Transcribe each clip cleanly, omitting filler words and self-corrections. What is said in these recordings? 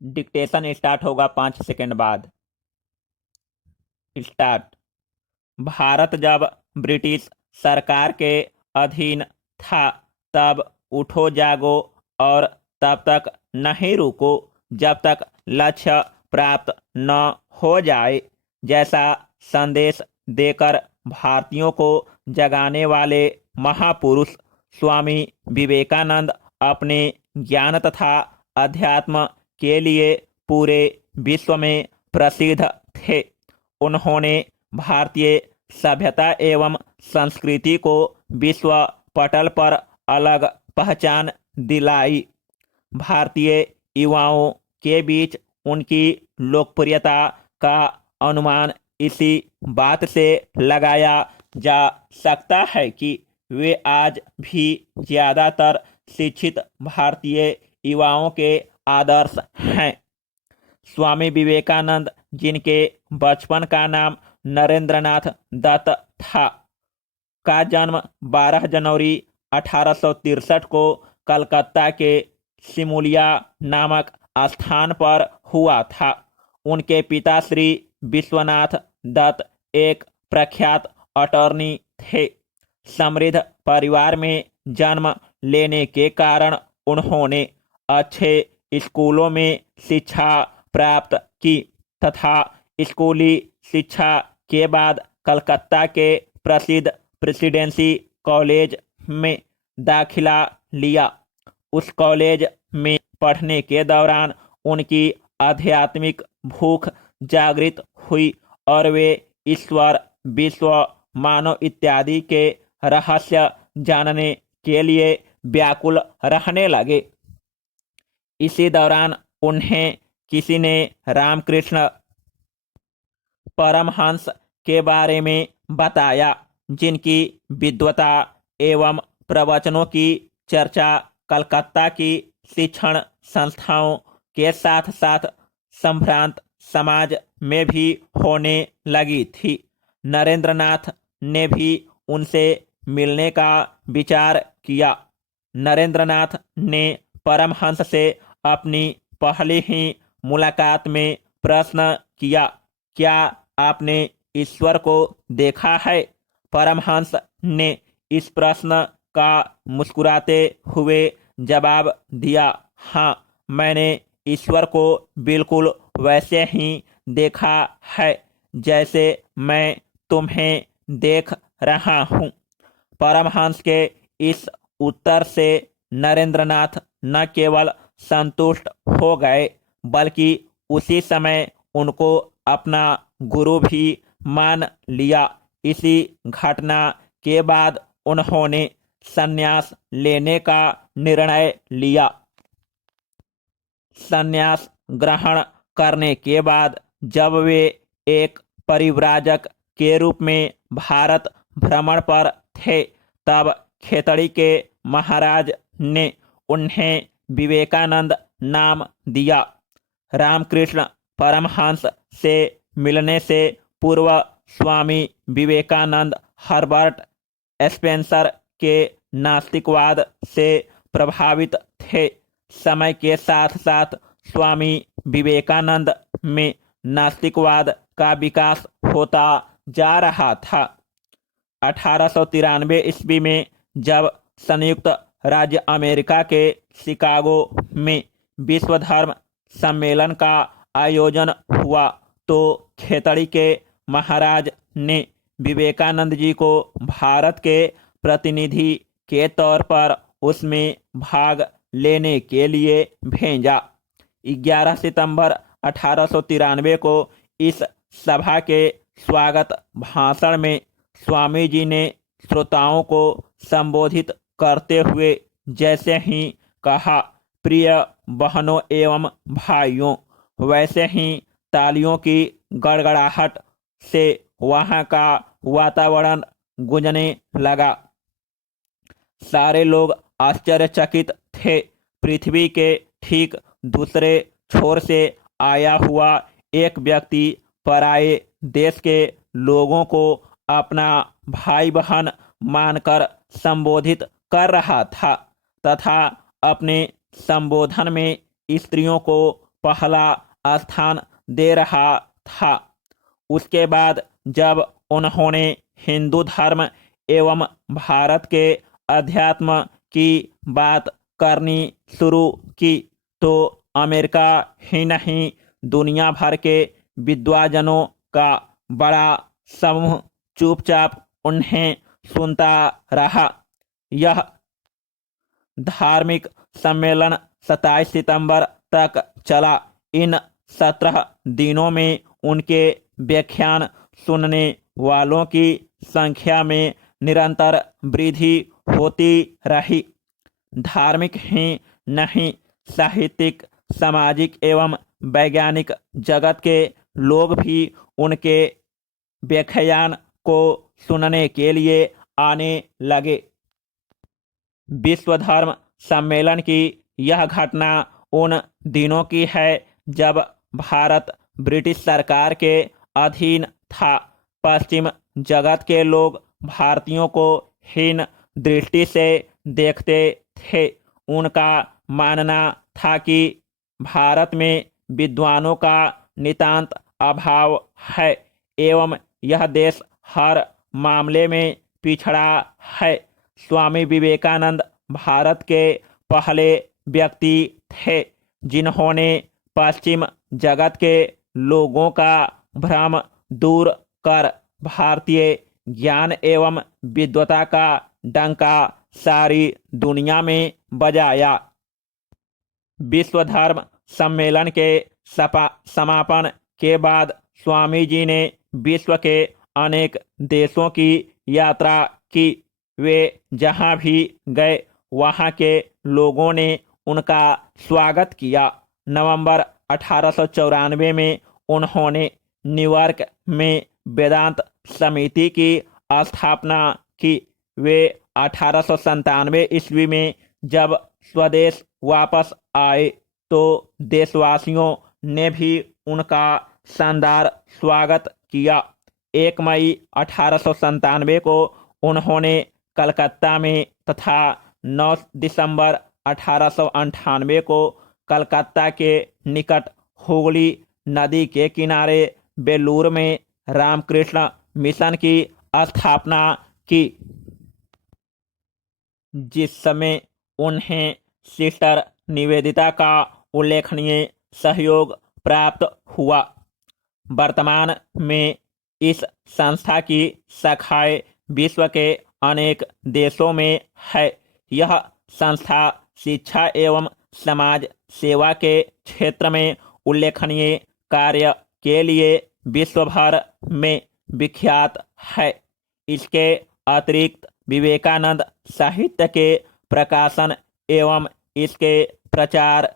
Dictation start होगा 5 second बाद। Start. Bharat जब ब्रिटिश सरकार के अधीन था तब उठो जागो और तब तक नहीं रुको जब तक लक्ष्य प्राप्त न हो जाए जैसा संदेश देकर भारतीयों को जगाने वाले महापुरुष स्वामी विवेकानंद अपने ज्ञान तथा अध्यात्म के लिए पूरे विश्व में प्रसिद्ध थे। उन्होंने भारतीय सभ्यता एवं संस्कृति को विश्व पटल पर अलग पहचान दिलाई। भारतीय युवाओं के बीच उनकी लोकप्रियता का अनुमान इसी बात से लगाया जा सकता है कि वे आज भी ज्यादातर शिक्षित भारतीय युवाओं के आदर्श हैं। स्वामी विवेकानंद, जिनके बचपन का नाम नरेंद्रनाथ दत्त था, का जन्म 12 जनवरी 1863 को कलकत्ता के सिमुलिया नामक स्थान पर हुआ था। उनके पिता श्री विश्वनाथ दत्त एक प्रख्यात अटॉर्नी थे। समृद्ध परिवार में जन्म लेने के कारण उन्होंने अच्छे स्कूलों में शिक्षा प्राप्त की तथा स्कूली शिक्षा के बाद कलकत्ता के प्रसिद्ध प्रेसिडेंसी कॉलेज में दाखिला लिया। उस कॉलेज में पढ़ने के दौरान उनकी आध्यात्मिक भूख जागृत हुई और वे ईश्वर, विश्व, मानव इत्यादि के रहस्य जानने के लिए व्याकुल रहने लगे। इसी दौरान उन्हें किसी ने रामकृष्ण परमहंस के बारे में बताया, जिनकी विद्वता एवं प्रवचनों की चर्चा कलकत्ता की शिक्षण संस्थाओं के साथ साथ संभ्रांत समाज में भी होने लगी थी। नरेंद्रनाथ ने भी उनसे मिलने का विचार किया। नरेंद्रनाथ ने परमहंस से अपनी पहली ही मुलाकात में प्रश्न किया, क्या आपने ईश्वर को देखा है? परमहंस ने इस प्रश्न का मुस्कुराते हुए जवाब दिया, हाँ, मैंने ईश्वर को बिल्कुल वैसे ही देखा है जैसे मैं तुम्हें देख रहा हूँ। परमहंस के इस उत्तर से नरेंद्रनाथ न केवल संतुष्ट हो गए बल्कि उसी समय उनको अपना गुरु भी मान लिया। इसी घटना के बाद उन्होंने संन्यास लेने का निर्णय लिया। संन्यास ग्रहण करने के बाद जब वे एक परिव्राजक के रूप में भारत भ्रमण पर थे तब खेतड़ी के महाराज ने उन्हें विवेकानंद नाम दिया। रामकृष्ण परमहंस से मिलने से पूर्व स्वामी विवेकानंद हर्बर्ट स्पेंसर के नास्तिकवाद से प्रभावित थे। समय के साथ साथ स्वामी विवेकानंद में नास्तिकवाद का विकास होता जा रहा था। 1893 ईस्वी में जब संयुक्त राज्य अमेरिका के शिकागो में विश्व धर्म सम्मेलन का आयोजन हुआ तो खेतड़ी के महाराज ने विवेकानंद जी को भारत के प्रतिनिधि के तौर पर उसमें भाग लेने के लिए भेजा। 11 सितंबर 1893 को इस सभा के स्वागत भाषण में स्वामी जी ने श्रोताओं को संबोधित करते हुए जैसे ही कहा, प्रिय बहनों एवं भाइयों, वैसे ही तालियों की गड़गड़ाहट से वहां का वातावरण गूंजने लगा। सारे लोग आश्चर्यचकित थे। पृथ्वी के ठीक दूसरे छोर से आया हुआ एक व्यक्ति पराये देश के लोगों को अपना भाई बहन मानकर संबोधित कर रहा था तथा अपने संबोधन में स्त्रियों को पहला स्थान दे रहा था। उसके बाद जब उन्होंने हिंदू धर्म एवं भारत के अध्यात्म की बात करनी शुरू की तो अमेरिका ही नहीं दुनिया भर के विद्वानजनों का बड़ा समूह चुपचाप उन्हें सुनता रहा। यह धार्मिक सम्मेलन 27 सितंबर तक चला। इन 17 दिनों में उनके व्याख्यान सुनने वालों की संख्या में निरंतर वृद्धि होती रही। धार्मिक ही नहीं, साहित्यिक, सामाजिक एवं वैज्ञानिक जगत के लोग भी उनके व्याख्यान को सुनने के लिए आने लगे। विश्व धर्म सम्मेलन की यह घटना उन दिनों की है जब भारत ब्रिटिश सरकार के अधीन था। पश्चिम जगत के लोग भारतीयों को हीन दृष्टि से देखते थे। उनका मानना था कि भारत में विद्वानों का नितांत अभाव है एवं यह देश हर मामले में पिछड़ा है। स्वामी विवेकानंद भारत के पहले व्यक्ति थे जिन्होंने पश्चिम जगत के लोगों का भ्रम दूर कर भारतीय ज्ञान एवं विद्वता का डंका सारी दुनिया में बजाया। विश्व धर्म सम्मेलन के समापन के बाद स्वामी जी ने विश्व के अनेक देशों की यात्रा की। वे जहाँ भी गए वहाँ के लोगों ने उनका स्वागत किया। नवंबर 1894 में उन्होंने न्यूयॉर्क में वेदांत समिति की स्थापना की। वे 1897 ईस्वी में जब स्वदेश वापस आए तो देशवासियों ने भी उनका शानदार स्वागत किया। 1 मई 1897 को उन्होंने कलकत्ता में तथा 9 दिसंबर 1898 को कलकत्ता के निकट हुगली नदी के किनारे बेलूर में रामकृष्ण मिशन की स्थापना की, जिस समय उन्हें सिस्टर निवेदिता का उल्लेखनीय सहयोग प्राप्त हुआ। वर्तमान में इस संस्था की शाखाएं विश्व के अनेक देशों में है। यह संस्था शिक्षा एवं समाज सेवा के क्षेत्र में उल्लेखनीय कार्य के लिए विश्व भर में विख्यात है। इसके अतिरिक्त विवेकानंद साहित्य के प्रकाशन एवं इसके प्रचार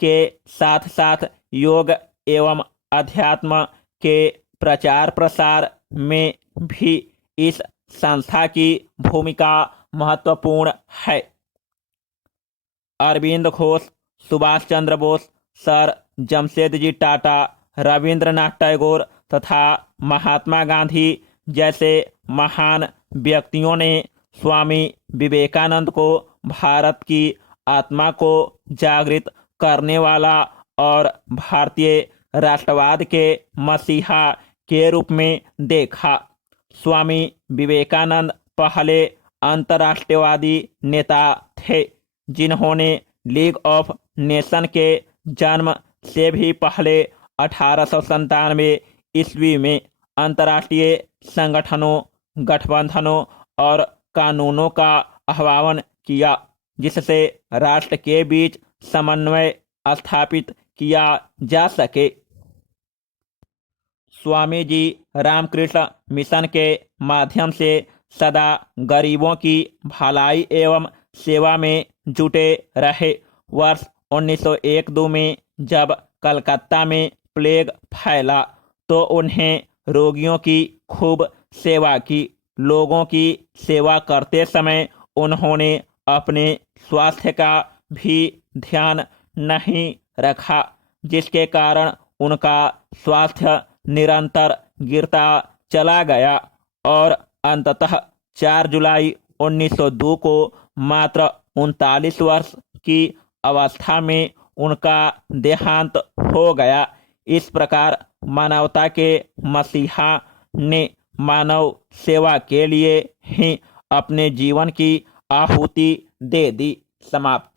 के साथ साथ योग एवं अध्यात्म के प्रचार प्रसार में भी इस संस्था की भूमिका महत्वपूर्ण है। अरविंद घोष, सुभाष चंद्र बोस, सर जमशेदजी टाटा, रविंद्रनाथ टैगोर तथा महात्मा गांधी जैसे महान व्यक्तियों ने स्वामी विवेकानंद को भारत की आत्मा को जागृत करने वाला और भारतीय राष्ट्रवाद के मसीहा के रूप में देखा। स्वामी विवेकानंद पहले अंतर्राष्ट्रवादी नेता थे जिन्होंने लीग ऑफ नेशन के जन्म से भी पहले 1897 ईस्वी में अंतर्राष्ट्रीय संगठनों, गठबंधनों और कानूनों का आह्वान किया जिससे राष्ट्र के बीच समन्वय स्थापित किया जा सके। स्वामी जी रामकृष्ण मिशन के माध्यम से सदा गरीबों की भलाई एवं सेवा में जुटे रहे। वर्ष 1901-2 में जब कलकत्ता में प्लेग फैला तो उन्हें रोगियों की खूब सेवा की। लोगों की सेवा करते समय उन्होंने अपने स्वास्थ्य का भी ध्यान नहीं रखा, जिसके कारण उनका स्वास्थ्य निरंतर गिरता चला गया और अंततः 4 जुलाई 1902 को मात्र 39 वर्ष की अवस्था में उनका देहांत हो गया। इस प्रकार मानवता के मसीहा ने मानव सेवा के लिए ही अपने जीवन की आहुति दे दी। समाप्त।